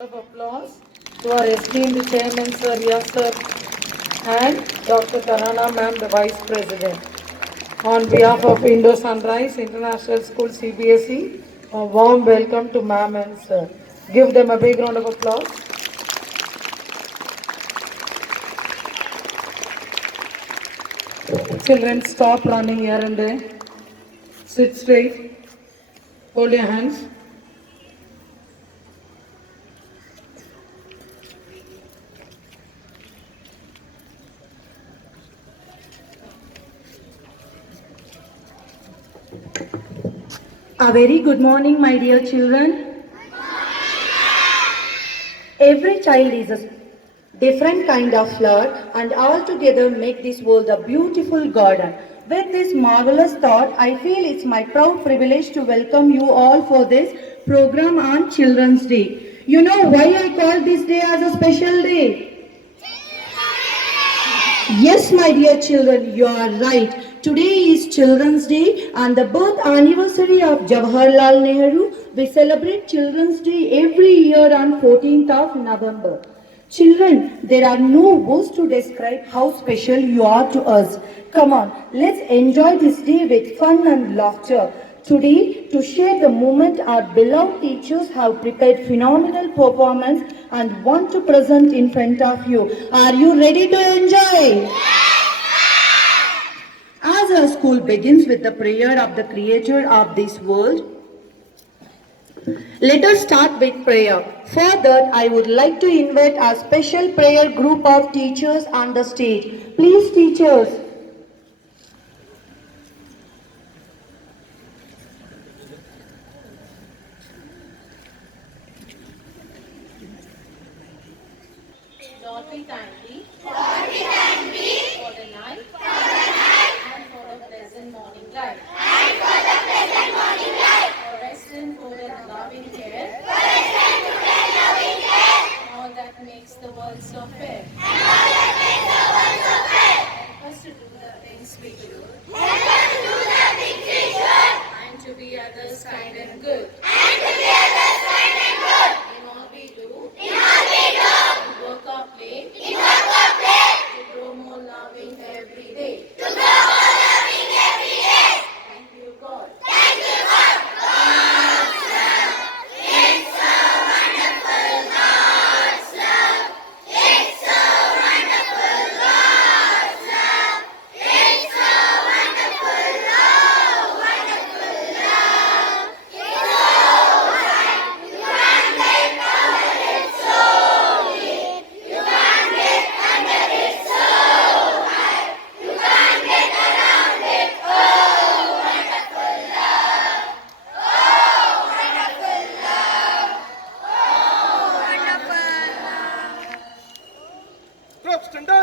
Of applause to our esteemed Chairman Sir Yasser and Dr. Tarana Ma'am, the Vice President. On behalf of Indo Sunrise International School CBSE, a warm welcome to Ma'am and Sir. Give them a big round of applause. Children, stop running here and there. Sit straight. Hold your hands. A very good morning, my dear children. Every child is a different kind of flower, and all together make this world a beautiful garden. With this marvelous thought, I feel it's my proud privilege to welcome you all for this program on Children's Day. You know why I call this day as a special day? Yes, my dear children, you are right. Today is Children's Day and the birth anniversary of Jawaharlal Nehru. We celebrate Children's Day every year on 14th of November. Children, there are no words to describe how special you are to us. Come on, let's enjoy this day with fun and laughter. Today, to share the moment, our beloved teachers have prepared phenomenal performance and want to present in front of you. Are you ready to enjoy? As our school begins with the prayer of the Creator of this world, let us start with prayer. For that, I would like to invite our special prayer group of teachers on the stage. Please, teachers. Lord, we thank thee for the night and for the pleasant morning light. For rest and food and loving care. All that makes the world so fair. Help us to do the things we do. And to be others kind and good. In all we do. In work or play. To grow more loving every day. Thank you, God.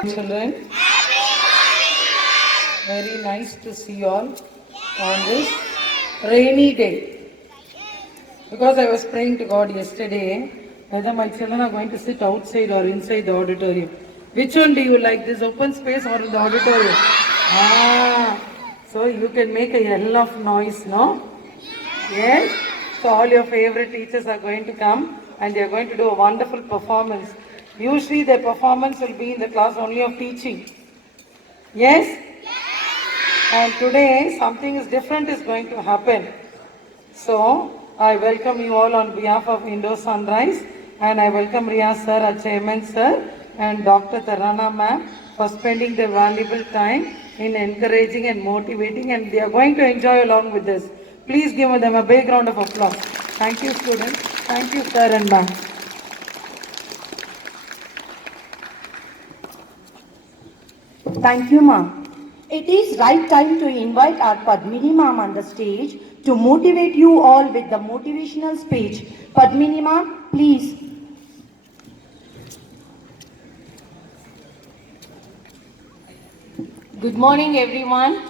Children, very nice to see you all on this rainy day. Because I was praying to God yesterday whether my children are going to sit outside or inside the auditorium. Which one do you like, this open space or the auditorium? So you can make a hell of noise, no? Yes? So all your favorite teachers are going to come and they are going to do a wonderful performance. Usually their performance will be in the class only of teaching. Yes? And today something is different is going to happen. So I welcome you all on behalf of Indo Sunrise and I welcome Riyaz sir, our chairman sir and Dr. Tarana ma'am for spending their valuable time in encouraging and motivating, and they are going to enjoy along with us. Please give them a big round of applause. Thank you, students. Thank you, sir and ma'am. Thank you, ma'am. It is right time to invite our Padmini ma'am on the stage to motivate you all with the motivational speech. Padmini ma'am, please. Good morning, everyone.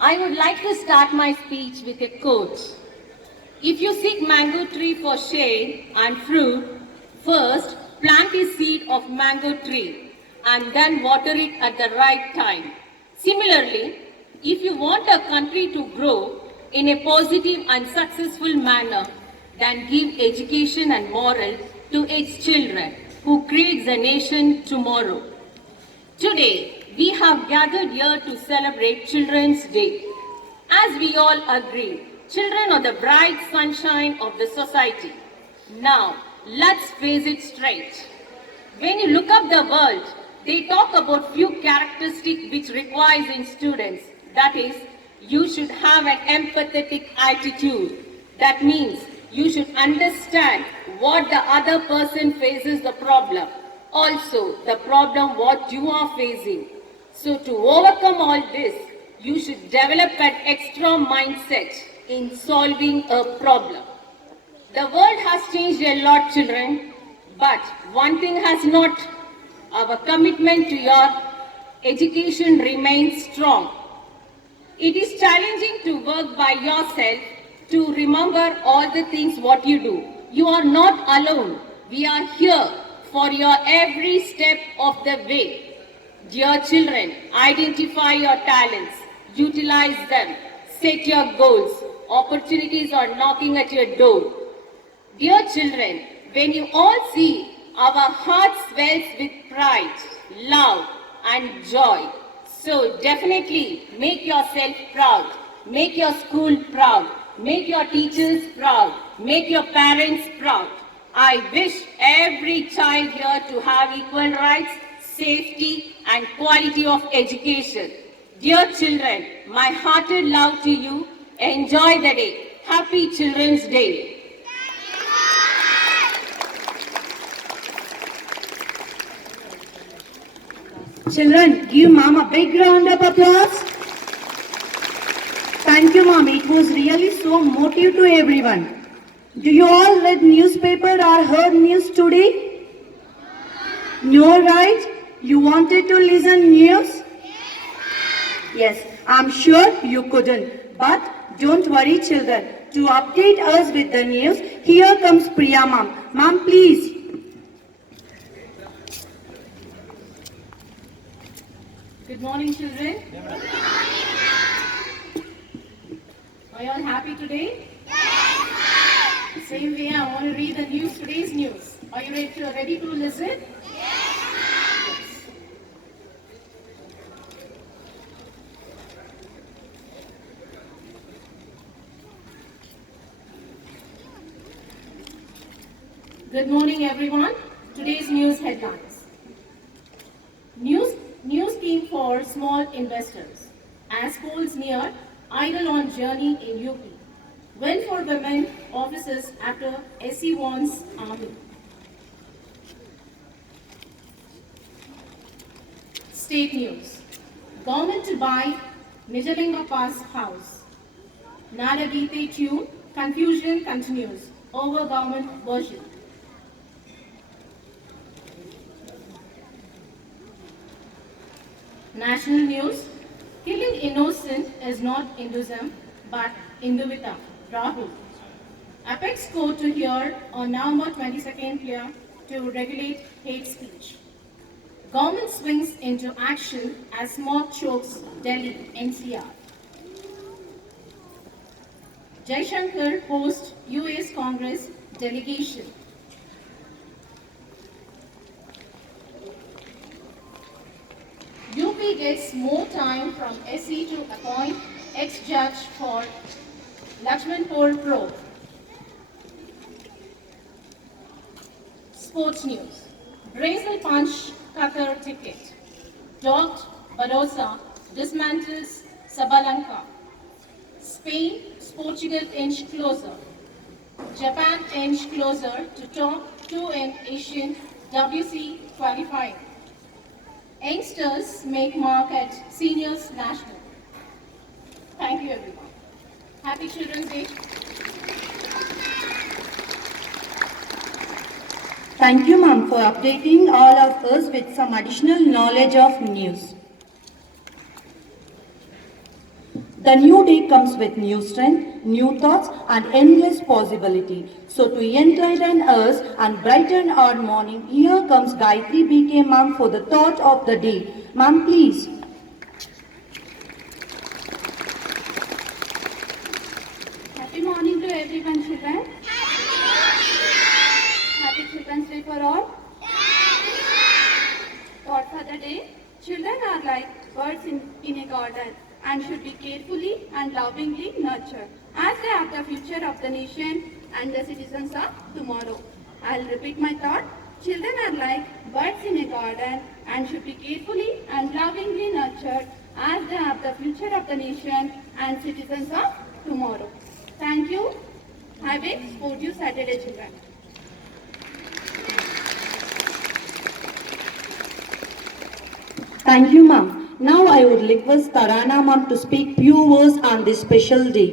I would like to start my speech with a quote. If you seek mango tree for shade and fruit, first plant a seed of mango tree and then water it at the right time. Similarly, if you want a country to grow in a positive and successful manner, than give education and moral to its children, who creates a nation tomorrow. Today, we have gathered here to celebrate Children's Day. As we all agree, children are the bright sunshine of the society. Now, let's face it straight. When you look up the world, they talk about few characteristics which requires in students. That is, you should have an empathetic attitude. That means you should understand what the other person faces the problem. Also, the problem what you are facing. So to overcome all this, you should develop an extra mindset in solving a problem. The world has changed a lot, children, but one thing has not. Our commitment to your education remains strong. It is challenging to work by yourself to remember all the things what you do. You are not alone. We are here for your every step of the way. Dear children, identify your talents, utilize them, set your goals. Opportunities are knocking at your door. Dear children, when you all see, our heart swells with pride, love and joy. So definitely make yourself proud, make your school proud, make your teachers proud, make your parents proud. I wish every child here to have equal rights, safety and quality of education. Dear children, my hearted love to you. Enjoy the day. Happy Children's Day. Children, give mom a big round of applause. Thank you, mom. It was really so motive to everyone. Do you all read newspaper or heard news today? No, right? You wanted to listen news? Yes, I'm sure you couldn't. But don't worry, children. To update us with the news, here comes Priya, mom. Mom, please. Good morning, children. Are you all happy today? Yes, same way, I want to read the news, today's news. Are you ready to listen? Yes. Good morning, everyone. Today's news headlines. New scheme for small investors. As polls near, idle on journey in UP. Win for women officers after SC wants army. State news. Government to buy Nijalinga Pass house. Naragite tune, confusion continues over government version. National news, killing innocent is not Hinduism but Hinduism. Rahul. Apex court to hear on November 22nd here to regulate hate speech. Government swings into action as mob chokes Delhi NCR. Jaishankar hosts US Congress delegation. UP gets more time from SC to appoint ex-judge for Lakshmanpur probe. Sports news. Brazil punch Qatar ticket. Dogged Barossa dismantles Sabalanka. Spain, Portugal inch closer. Japan inch closer to top 2 in Asian WC qualifying. Youngsters make mark at Seniors National. Thank you, everyone. Happy Children's Day. Thank you, ma'am, for updating all of us with some additional knowledge of news. The new day comes with new strength, new thoughts and endless possibility. So to enlighten us and brighten our morning, here comes Gayatri BK ma'am for the thought of the day. Ma'am, please. Happy morning to everyone, children. and should be carefully and lovingly nurtured, as they are the future of the nation and the citizens of tomorrow. I'll repeat my thought. Children are like birds in a garden and should be carefully and lovingly nurtured, as they are the future of the nation and citizens of tomorrow. Thank you. Have a sportive Saturday, children. Thank you, ma'am. Now I would request Tarana ma'am to speak few words on this special day.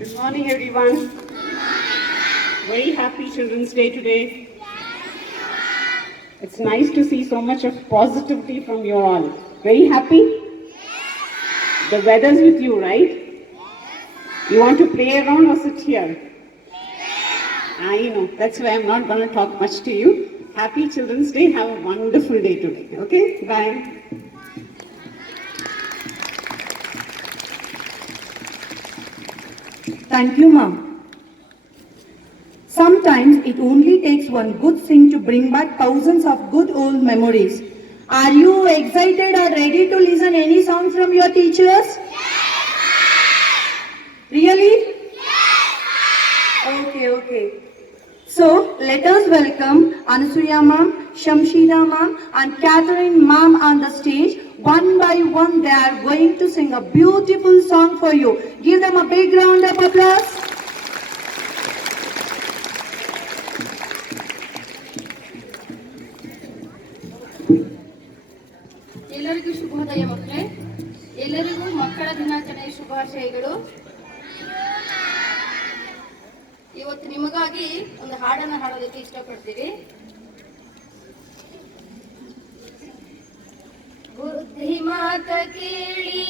Good morning, everyone. Very happy Children's Day today. It's nice to see so much of positivity from you all. Very happy? The weather's with you, right? You want to play around or sit here? I know. That's why I'm not going to talk much to you. Happy Children's Day. Have a wonderful day today. Okay? Bye. Thank you, ma'am. Sometimes it only takes one good thing to bring back thousands of good old memories. Are you excited or ready to listen any song from your teachers? Really? Okay. So, let us welcome Anasuya ma'am, Shamshida ma'am and Catherine ma'am on the stage. One by one they are going to sing a beautiful song for you. Give them a big round of applause. ಎಲ್ಲರಿಗೂ ಶುಭೋದಯ ಮಕ್ಕಳೇ. ಎಲ್ಲರಿಗೂ ಮಕ್ಕಳ ದಿನಾಚರಣೆಯ ಶುಭಾಶಯಗಳು. ಇವತ್ತು ನಿಮಗಾಗಿ ಒಂದು ಹಾಡನ್ನು ಹಾಡೋದಕ್ಕೆ ಇಷ್ಟಪಡ್ತೀವಿ. ಬುದ್ಧಿ ಮಾತ ಕೇಳಿ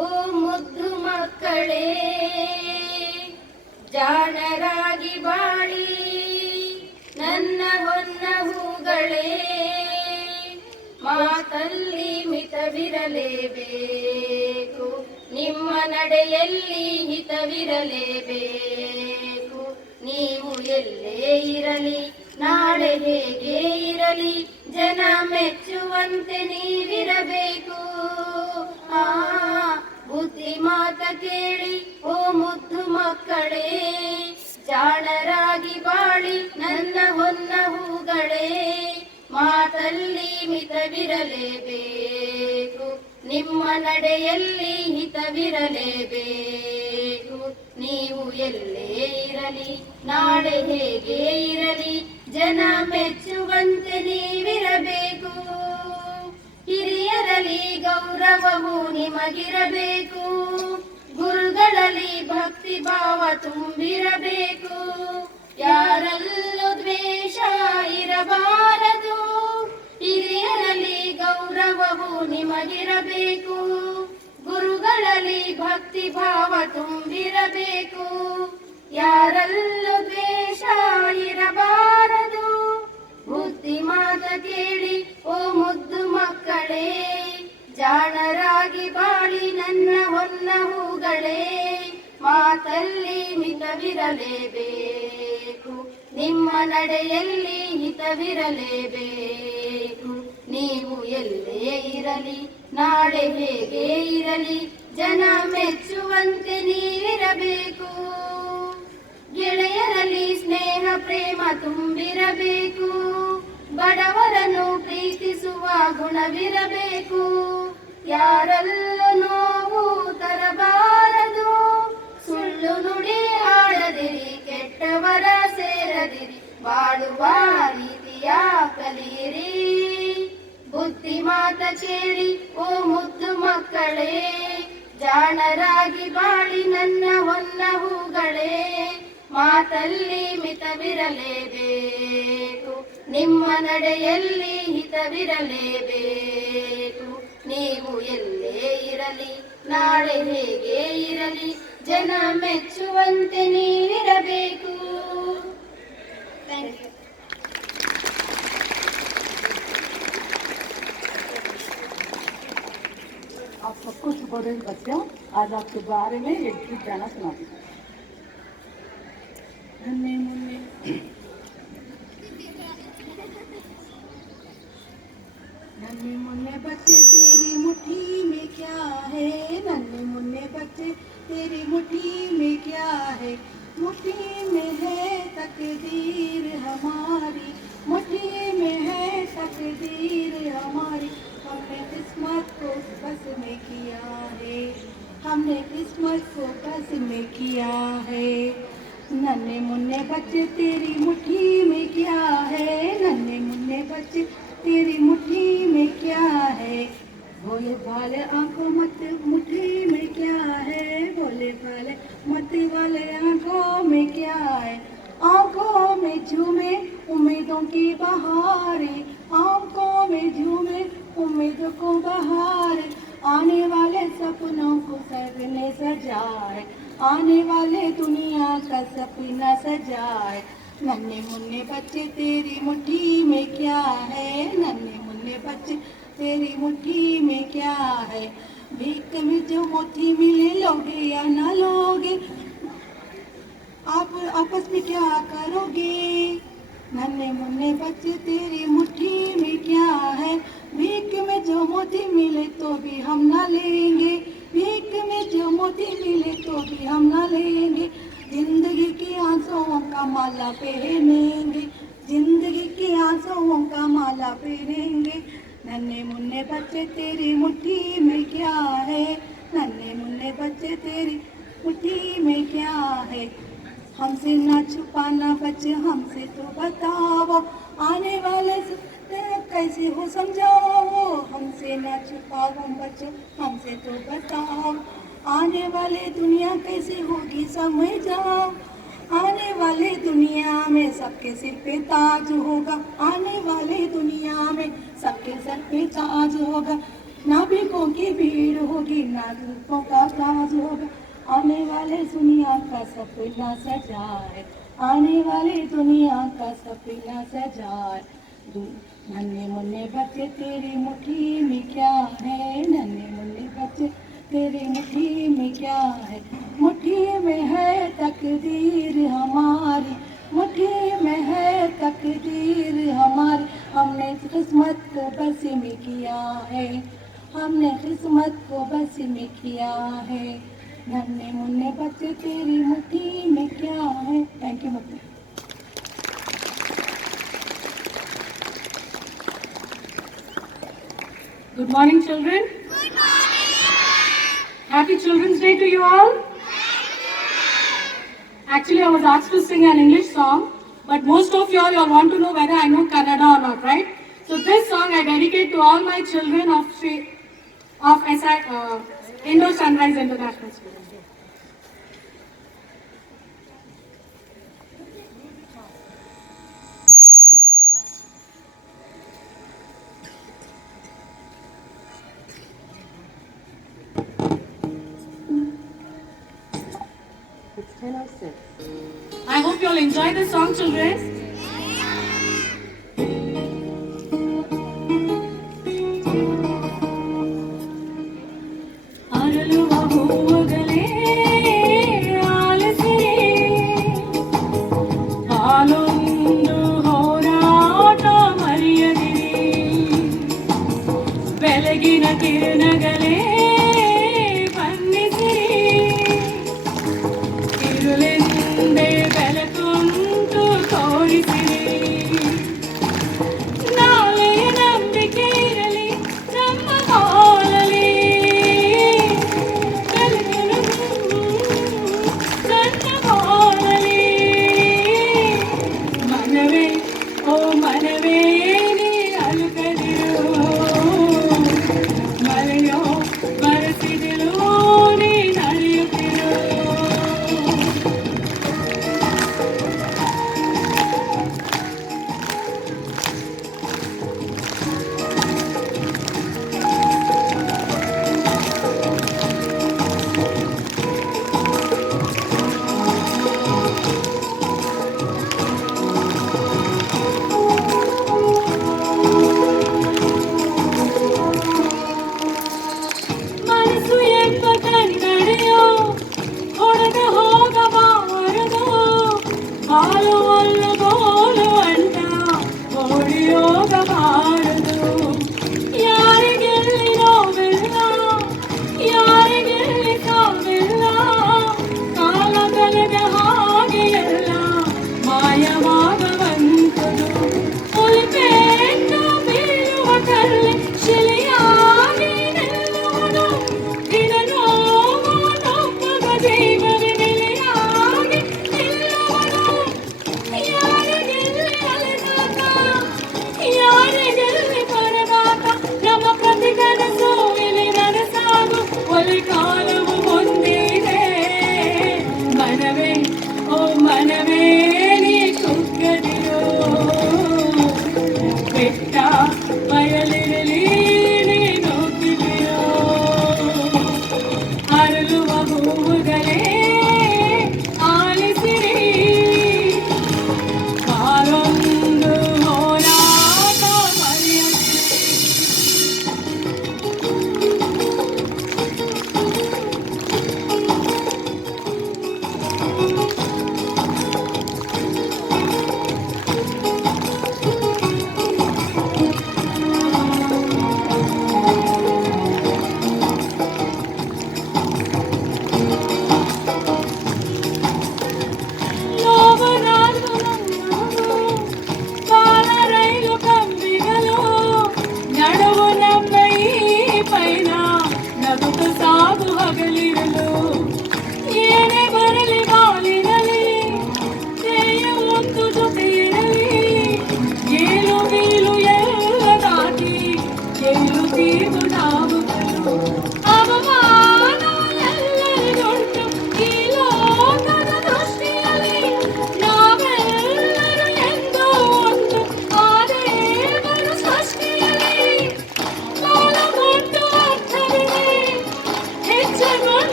ಓ ಮುದ್ದು ಮಕ್ಕಳೇ, ಜಾಣರಾಗಿ ಬಾಳಿ ನನ್ನ ಹೊನ್ನ ಹೂಗಳೇ, ಮಾತಲ್ಲಿ ಮಿತವಿರಲೇಬೇಕು, ನಿಮ್ಮ ನಡೆಯಲ್ಲಿ ಹಿತವಿರಲೇಬೇಕು. ನೀವು ಎಲ್ಲೇ ಇರಲಿ, ನಾಳೆ ಹೇಗೆ ಇರಲಿ, ಜನ ಮೆಚ್ಚುವಂತೆ ನೀವಿರಬೇಕು. ಬುದ್ಧಿ ಮಾತ ಕೇಳಿ ಓ ಮುದ್ದು ಮಕ್ಕಳೇ, ಜಾಣರಾಗಿ ಬಾಳಿ ನನ್ನ ಹೊನ್ನ ಹೂಗಳೇ, ಮಾತಲ್ಲಿ ಮಿತವಿರಲೇಬೇಕು, ನಿಮ್ಮ ನಡೆಯಲ್ಲಿ ಹಿತವಿರಲೇಬೇಕು. ನೀವು ಎಲ್ಲೇ ಇರಲಿ, ನಾಳೆ ಹೇಗೆ ಇರಲಿ, ಜನ ಮೆಚ್ಚುವಂತೆ ನೀವಿರಬೇಕು. ಹಿರಿಯರಲ್ಲಿ ಗೌರವವು ನಿಮಗಿರಬೇಕು, ಗುರುಗಳಲ್ಲಿ ಭಕ್ತಿ ಭಾವ ತುಂಬಿರಬೇಕು. ಯಾರಲ್ಲೂ ದ್ವೇಷ ಇರಬಾರದು, ಹಿರಿಯರಲ್ಲಿ ಗೌರವವು ನಿಮಗಿರಬೇಕು, ಗುರುಗಳಲ್ಲಿ ಭಕ್ತಿ ಭಾವ ತುಂಬಿರಬೇಕು. ಯಾರಲ್ಲೂ ದ್ವೇಷ ಇರಬಾರದು. ಬುದ್ಧಿ ಮಾತ ಕೇಳಿ ಓ ಮುದ್ದು ಮಕ್ಕಳೇ, ಜಾಣರಾಗಿ ಬಾಳಿ ನನ್ನ ಹೊನ್ನ ಹೂಗಳೇ, ಮಾತಲ್ಲಿ ಮಿತವಿರಲೇಬೇಕು, ನಿಮ್ಮ ನಡೆಯಲ್ಲಿ ಹಿತವಿರಲೇಬೇಕು. ನೀವು ಎಲ್ಲೇ ಇರಲಿ, ನಾಳೆ ಹೇಗೆ ಇರಲಿ, ಜನ ಮೆಚ್ಚುವಂತೆ ನೀವಿರಬೇಕು. ಗೆಳೆಯರಲ್ಲಿ ಸ್ನೇಹ ಪ್ರೇಮ ತುಂಬಿರಬೇಕು, ಬಡವರನ್ನು ಪ್ರೀತಿಸುವ ಗುಣವಿರಬೇಕು. ಯಾರಲ್ಲೂ ನೋವು ತರಬಾರದು, ಸುಳ್ಳು ನುಡಿ ಆಡದಿರಿ, ಕೆಟ್ಟವರ ಸೇರದಿರಿ, ಬಾಳುವ ರೀತಿಯ ಕಲಿಯಿರಿ. ಬುದ್ಧಿ ಮಾತ ಕೇಳಿ ಓ ಮುದ್ದು ಮಕ್ಕಳೇ, ಜಾಣರಾಗಿ ಬಾಳಿ ನನ್ನ ಹೊನ್ನ ಹೂಗಳೇ, ಮಾತಲ್ಲಿ ಮಿತವಿರಲೇಬೇಕು, ನಿಮ್ಮ ನಡೆಯಲ್ಲಿ ಹಿತವಿರಲೇಬೇಕು. ನೀವು ಎಲ್ಲೇ ಇರಲಿ, ನಾಳೆ ಹೇಗೆ ಇರಲಿ, ಜನ ಮೆಚ್ಚುವಂತೆ ನೀವಿರಬೇಕು. Thank you. आप सबको शुभोदय बच्चों। आज आपके बारे में एक गीत गाना सुनाती हूँ। मुन्ने बच्चे तेरी मुट्ठी में क्या है, नन्हे मुन्ने बच्चे तेरी मुट्ठी में क्या है, मुट्ठी में है तकदीर हमारी, मुट्ठी में है तकदीर हमारी, हमने किस्मत को बस में किया है, हमने किस्मत को बस में किया है। नन्हे मुन्ने बच्चे तेरी मुट्ठी में क्या है, नन्हे मुन्ने बच्चे तेरी मुट्ठी में क्या है, भोले भाले आंखों मत मुट्ठी में क्या है, भोले भाले मत वाले आंखों में क्या है, आंखों में झूमे उम्मीदों की बहारें, आंखों में झूमे उम्मीदों को बहारें, आने वाले सपनों को सबने सजाए, आने वाले दुनिया का सपना सजाए। नन्हे मुन्ने बच्चे तेरी मुट्ठी में क्या है, नन्हे मुन्ने बच्चे तेरी मुट्ठी में क्या है, भीख में जो मोती मिले लोगे या ना लोगे, आप आपस में क्या करोगे, नन्हे मुन्ने बच्चे तेरी मुट्ठी में क्या है, भीख में जो मोती मिले तो भी हम ना लेंगे, भीख में जो मोती मिले तो भी हम ना लेंगे, जिंदगी की आंसुओं का माला पहनेंगे, जिंदगी की आंसुओं का माला पहनेंगे। नन्हे मुन्ने बच्चे तेरी मुट्ठी में क्या है, नन्हे मुन्ने बच्चे तेरी मुट्ठी में क्या है, हमसे ना छुपाना बच्चे हमसे तो बताओ, आने वाले कैसे हो समझाओ, हमसे ना छुपाओ बच्चों हमसे तो बताओ, आने वाले दुनिया कैसे होगी समझाओ, आने वाले दुनिया में सबके सिर पे ताज होगा, आने वाले दुनिया में सबके सर पे ताज होगा, नाभिकों की भीड़ होगी नाजुकों का ताज होगा, आने वाले दुनिया का सपना सजाए, आने वाले दुनिया का सपना सजाए। नन्हे मुन्ने बच्चे तेरी मुट्ठी में क्या है, नन्हे मुन्ने बच्चे तेरी मुट्ठी में क्या है, मुट्ठी में है तकदीर हमारी, मुट्ठी में है तकदीर हमारी, हमने किस्मत को बस में किया है, हमने किस्मत को बस में किया है। नन्हे मुन्ने बच्चे तेरी मुट्ठी में क्या है। थैंक यू बच्चे। Good morning, children. Good morning. Happy Children's Day to you all. Actually, I was asked to sing an English song, but most of you all want to know whether I know Kannada or not, right? So this song I dedicate to all my children of Indo Sunrise International School. It's 10:06. I hope you all enjoy this song, children. ಬೆಳಗಿನ ಕಿರಣಗಳೇ ಬನ್ನಿಸಿರಿ, ಇರುಳೆಂದೇ ಬೆಳಕುಂಟು ತೋರಿಸಿರಿ, ನಾಳೆಯ ನಂಬಿಕೆ ಇರಲಿ ನಮ್ಮ ಬಾಳಲಿ, ಬೆಳಗಿನ ನನ್ನ ಬಾಳಲಿ, ಮನವೇ ಓ ಮನವೇ ನೀ ಅಲುಕದಿರು, ಮರೆಯೋ ಮರೆಸಿದಿರು ನೀ ನಡೆಯುತ್ತಿರು. ಮನಸ್ಸು ಎಂಬ ಕನ್ನಡಿಯೋ ಹೊಡೆದು ಹೋಗಬಾರದು, ಹಾಲು ಅಲ್ಲು ಗೋಲು ಅಂತ ಓಡಿ ಹೋಗಬಾರದು, ಯಾರಿಗೆ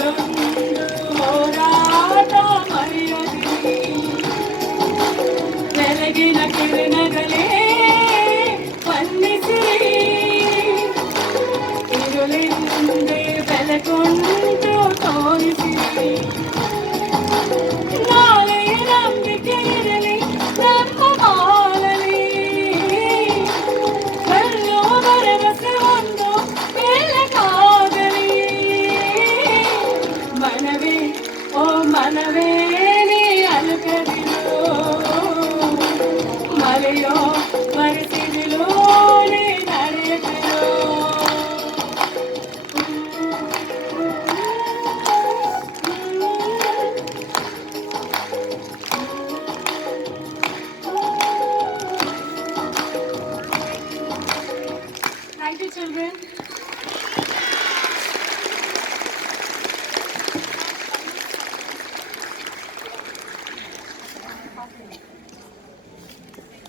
ಬಾಳೊಂದು ಹೋರಾಟ ಮರೆಯದಿರಿ ಬೆಳಗಿನ ಕಿರಣಗಳೇ ವಂದಿಸಿರಿ ഇരുളിന്റെ ಬೆಳಕೊಂದು ತೋರಿಸಿರಿ ನಾಳೆಯ ನಂಬಿಕೆ ಇರಲಿ ನಮ್ಮ ಬಾಳಲಿ ಗೆಲ್ಲುವ ಭರವಸೆ ಒಂದು ಬೆಳಕಾಗಲಿ ಮನವೇ ಓ ಮನವೇ ನೀ ಅಲುಕದಿರು ಮಳೆಯೋ ಬರಿಸಿದಿಲು ನೀ ನಡೆಯುತ್ತಿರು Thank you, children.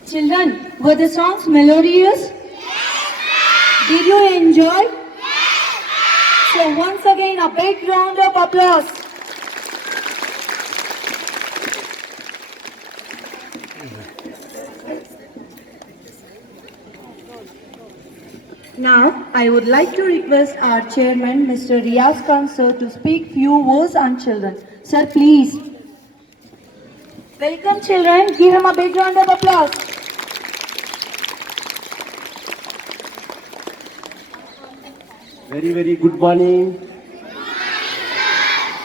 Children, were the songs melodious? Did you enjoy? So once again, a big round of applause. Now, I would like to request our chairman, Mr. Riaz Khan sir, to speak few words on children. Sir, please. Welcome children. Give him a big round of applause. Very, very good morning.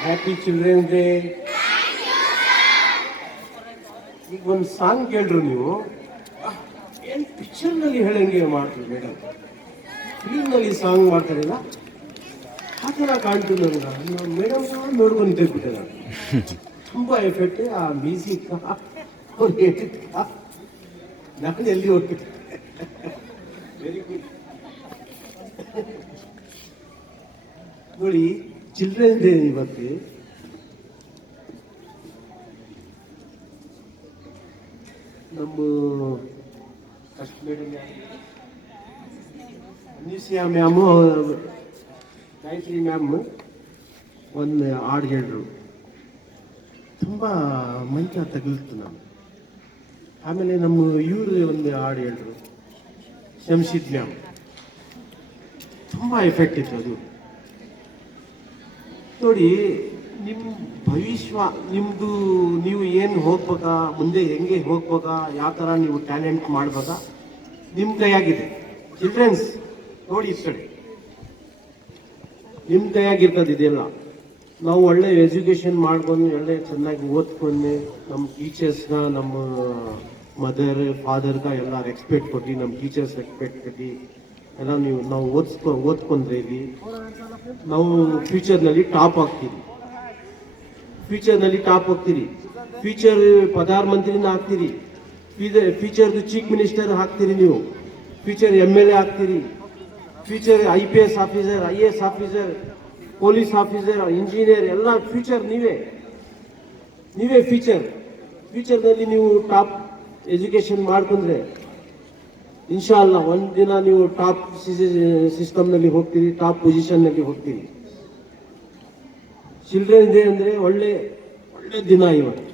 Happy Children's Day. ಈಗ ಒಂದು song ಕೇಳ್ರು ನೀವು ಏನು ಪಿಕ್ಚರ್ನಲ್ಲಿ ಹೇಳಂಗೆ ಮಾಡ್ತೀವಿ madam ಫಿಲ್ಮ್ನಲ್ಲಿ song ಮಾಡ್ತಾರಲ್ಲ ಆ ಥರ ಕಾಣ್ತು ನನಗೆ madam ನೋಡ್ಕೊಂಡು ನಿಂತಿರ್ಬಿಟ್ಟೆ ನಾನು ತುಂಬ ಎಫೆಕ್ಟ್ ಆ ಮ್ಯೂಸಿಕ್ ಅವ್ರು ಹೇಳಿದ್ದ ನಾನು ಎಲ್ಲಿ ಹೋಗ್ಬಿಟ್ಟೆ ವೆರಿ ಗುಡ್ ನೋಡಿ ಚಿಲ್ಡ್ರನ್ಸ್ ಡೇ ಇವತ್ತು ನಮ್ಮ first madam Anisia ma'am Gayathri ma'am ಒಂದು ಹಾಡು ಹೇಳಿದ್ರು ತುಂಬ ಮಂಚ ತಗಲಿತ್ತು ನಾನು ಆಮೇಲೆ ನಮ್ಮ ಇವರು ಒಂದು ಹಾಡು ಹೇಳಿದ್ರು ಶಂಶಿದ್ ಮ್ಯಾಮ್ ತುಂಬ ಎಫೆಕ್ಟ್ ಇತ್ತು ಅದು ನೋಡಿ ನಿಮ್ಮ ಭವಿಷ್ಯ ನಿಮ್ಮದು ನೀವು ಏನು ಹೋಗ್ಬೇಕಾ ಮುಂದೆ ಹೆಂಗೆ ಹೋಗ್ಬೇಕಾ ಯಾವ ಥರ ನೀವು ಟ್ಯಾಲೆಂಟ್ ಮಾಡ್ಬೇಕಾ ನಿಮ್ಮ ಕೈಯಾಗಿದೆ ಚಿಲ್ಡ್ರನ್ಸ್ ನೋಡಿ ಈ ಕಡೆ ನಿಮ್ಮ ಕೈಯಾಗಿರ್ತದೆ ಇದೆಲ್ಲ ನಾವು ಒಳ್ಳೆ ಎಜುಕೇಷನ್ ಮಾಡ್ಕೊಂಡು ಒಳ್ಳೆ ಚೆನ್ನಾಗಿ ಓದ್ಕೊಂಡು ನಮ್ಮ ಟೀಚರ್ಸ್ನ ನಮ್ಮ ಮದರ್ ಫಾದರ್ಗ ಎಲ್ಲ ರೆಸ್ಪೆಕ್ಟ್ ಕೊಟ್ಟು ನಮ್ಮ ಟೀಚರ್ಸ್ ರೆಸ್ಪೆಕ್ಟ್ ಕೊಟ್ಟು ಎಲ್ಲ ನಾವು ಓದ್ಕೊಂಡ್ರೆ ಇಲ್ಲಿ ನಾವು ಫ್ಯೂಚರ್ನಲ್ಲಿ ಟಾಪ್ ಆಗ್ತೀವಿ ಫ್ಯೂಚರ್ ಪ್ರಧಾನಮಂತ್ರಿನ ಆಗ್ತೀರಿ ಫ್ಯೂಚರ್ದು ಚೀಫ್ ಮಿನಿಸ್ಟರ್ ಆಗ್ತೀರಿ ನೀವು ಫ್ಯೂಚರ್ MLA ಆಗ್ತೀರಿ future IPS officer IAS officer police officer engineer ಎಲ್ಲ ಫ್ಯೂಚರ್ ನೀವೇ ಫ್ಯೂಚರ್ನಲ್ಲಿ ನೀವು ಟಾಪ್ ಎಜುಕೇಷನ್ ಮಾಡ್ಕೊಂಡ್ರೆ ಇನ್ಶಾಲ್ಲ ಒಂದು ದಿನ ನೀವು ಟಾಪ್ ಸಿಸ್ಟಮ್ನಲ್ಲಿ ಹೋಗ್ತೀರಿ ಟಾಪ್ ಪೊಸಿಷನ್ನಲ್ಲಿ ಹೋಗ್ತೀರಿ ಚಿಲ್ಡ್ರನ್ಸ್ ಡೇ ಅಂದರೆ ಒಳ್ಳೆ ದಿನ ಇವತ್ತು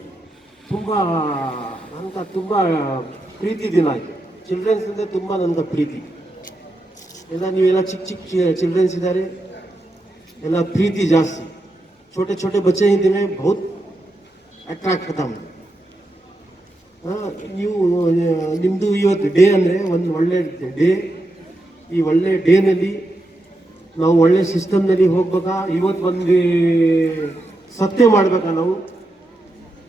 ನನಗೆ ತುಂಬ ಪ್ರೀತಿ ದಿನ ಆಯಿತು ಚಿಲ್ಡ್ರನ್ಸ್ ಅಂದರೆ ತುಂಬ ನನಗೆ ಪ್ರೀತಿ ಎಲ್ಲ ನೀವೆಲ್ಲ ಚಿಕ್ಕ ಚಿಲ್ಡ್ರನ್ಸ್ ಇದ್ದಾರೆ ಎಲ್ಲ ಪ್ರೀತಿ ಜಾಸ್ತಿ छोटे छोटे बच्चे ही दिने बहुत ಅಟ್ರಾಕ್ಟ್ ಆಗ್ತಾವೆ ನೀವು ನಿಮ್ಮದು ಇವತ್ತು ಡೇ ಅಂದರೆ ಒಂದು ಒಳ್ಳೆ ಡೇ ಈ ಒಳ್ಳೆ ಡೇನಲ್ಲಿ ನಾವು ಒಳ್ಳೆ ಸಿಸ್ಟಮ್ನಲ್ಲಿ ಹೋಗ್ಬೇಕಾ ಇವತ್ತು ಒಂದು ಸತ್ಯ ಮಾಡ್ಬೇಕಾ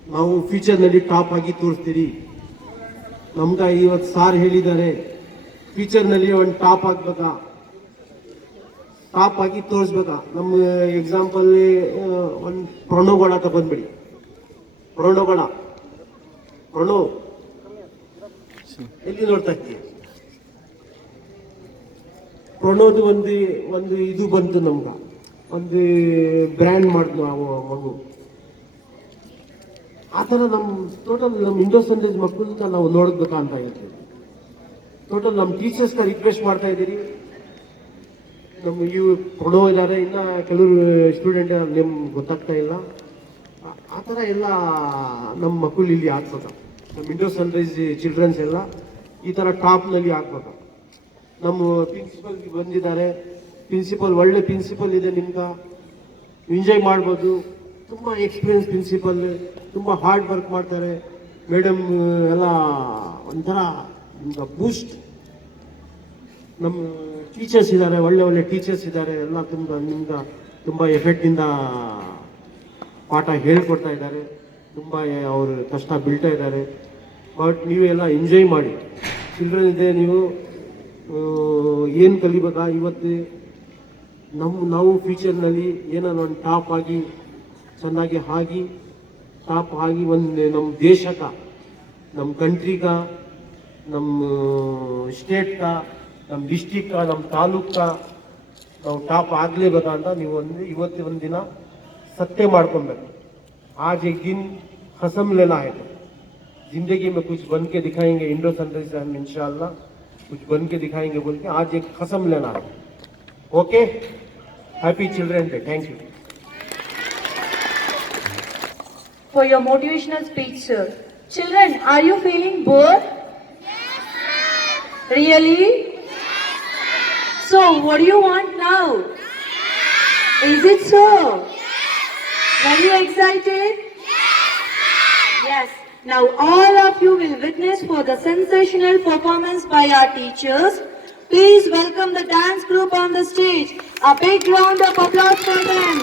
ನಾವು ಫ್ಯೂಚರ್ನಲ್ಲಿ ಟಾಪ್ ಆಗಿ ತೋರಿಸ್ತೀರಿ ನಮ್ಗೆ ಇವತ್ತು ಸಾರ್ ಹೇಳಿದ್ದಾರೆ ಫ್ಯೂಚರ್ನಲ್ಲಿ ಒಂದು ಟಾಪ್ ಆಗ್ಬೇಕಾ ಟಾಪ್ ಆಗಿ ತೋರಿಸ್ಬೇಕಾ ನಮ್ಮ ಎಕ್ಸಾಂಪಲ್ ಒಂದು ಪ್ರಣೋಗಳ ಬಂದ್ಬಿಡಿ ಪ್ರಣೋ ಎಲ್ಲಿ ನೋಡ್ತಾ ಇರ್ತೀವಿ ಪ್ರಣೋದು ಒಂದು ಇದು ಬಂತು ನಮ್ಗೆ ಒಂದು ಬ್ರ್ಯಾಂಡ್ ಮಾಡಿದ್ವು ಆ ಮಗು ಆ ಥರ ಟೋಟಲ್ ನಮ್ಮ ಇಂಡೋ ಸಂದೇಶ್ ಮಕ್ಕಳನ್ನ ನಾವು ನೋಡಬೇಕಾ ಅಂತ ಹೇಳ್ತೀವಿ ಟೋಟಲ್ ನಮ್ಮ ಟೀಚರ್ಸ್ನ ರಿಕ್ವೆಸ್ಟ್ ಮಾಡ್ತಾ ಇದ್ದೀರಿ ನಮ್ಮ ಇವು ಪ್ರಣವ್ ಇದ್ದಾರೆ, ಇನ್ನು ಕೆಲವರು ಸ್ಟೂಡೆಂಟ್ ನಿಮ್ಗೆ ಗೊತ್ತಾಗ್ತಾ ಇಲ್ಲ. ಆ ಥರ ಎಲ್ಲ ನಮ್ಮ ಮಕ್ಕಳು ಇಲ್ಲಿ ಆಗ್ತದ. ನಮ್ಮ ಇಂಡೋ ಸನ್ರೈಸ್ ಚಿಲ್ಡ್ರನ್ಸ್ ಎಲ್ಲ ಈ ಥರ ಟಾಪ್ನಲ್ಲಿ ಆಗ್ಬೇಕು. ನಮ್ಮ ಪ್ರಿನ್ಸಿಪಲ್ ಬಂದಿದ್ದಾರೆ, ಪ್ರಿನ್ಸಿಪಲ್ ಒಳ್ಳೆ ಪ್ರಿನ್ಸಿಪಲ್ ಇದೆ, ನಿಮ್ಗೆ ಎಂಜಾಯ್ ಮಾಡ್ಬೋದು. ತುಂಬ ಎಕ್ಸ್ಪೀರಿಯನ್ಸ್ ಪ್ರಿನ್ಸಿಪಲ್, ತುಂಬ ಹಾರ್ಡ್ ವರ್ಕ್ ಮಾಡ್ತಾರೆ. ಮೇಡಮ್ ಎಲ್ಲ ಒಂಥರ ನಿಮ್ಗೆ ಬೂಸ್ಟ್. ನಮ್ಮ ಟೀಚರ್ಸ್ ಇದ್ದಾರೆ, ಒಳ್ಳೆ ಒಳ್ಳೆ ಟೀಚರ್ಸ್ ಇದ್ದಾರೆ, ಎಲ್ಲ ನಿಮ್ಗೆ ತುಂಬ ಎಫೆಕ್ಟಿಂದ ಪಾಠ ಹೇಳ್ಕೊಡ್ತಾ ಇದ್ದಾರೆ, ತುಂಬ ಅವರು ಕಷ್ಟ ಬೀಳ್ತಾ ಇದ್ದಾರೆ. ಬಟ್ ನೀವೆಲ್ಲ ಎಂಜಾಯ್ ಮಾಡಿ. ಚಿಲ್ಡ್ರನ್ ಇದೆ, ನೀವು ಏನು ಕಲಿಬೇಕಾ ಇವತ್ತು ನಾವು ಫ್ಯೂಚರ್ನಲ್ಲಿ ಏನಾದ್ರು ಒಂದು ಟಾಪ್ ಆಗಿ ಚೆನ್ನಾಗಿ ಟಾಪ್ ಆಗಿ ಒಂದು ನಮ್ಮ ದೇಶಕ್ಕೆ, ನಮ್ಮ ಕಂಟ್ರಿಗ, ನಮ್ಮ ಸ್ಟೇಟ್ಗ, ನಮ್ಮ ಡಿಸ್ಟಿಕ್ಕ, ನಮ್ಮ ತಾಲೂಕ ನಾವು ಟಾಪ್ ಆಗಲೇಬೇಕಾ ಅಂತ ನೀವು ಇವತ್ತು ಒಂದು ದಿನ सत्य मारको. आज एक दिन कसम लेना है, तो जिंदगी में कुछ बन के दिखाएंगे. इंडो सनराइज से हम इंशाल्लाह कुछ बन के दिखाएंगे बोल के आज एक कसम लेना है. Okay, happy children day. Thank you For your motivational speech, sir. Children, are you feeling bored? Really? So, what do you want now? Is it so? Very excited? Yes. Now all of you will witness for the sensational performance by our teachers. Please welcome the dance group on the stage. A big round of applause for them.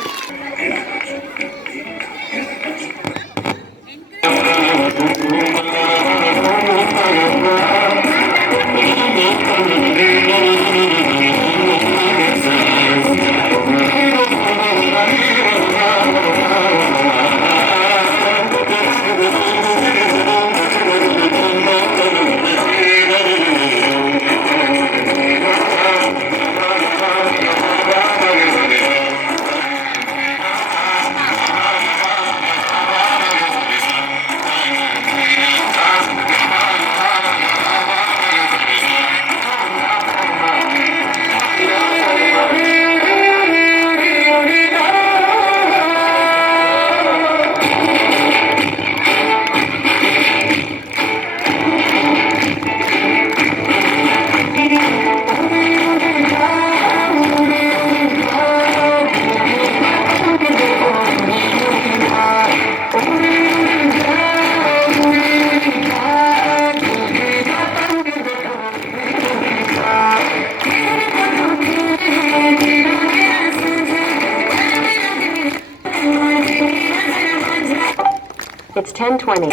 It's 10:20.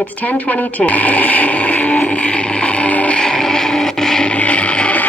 It's 10:22.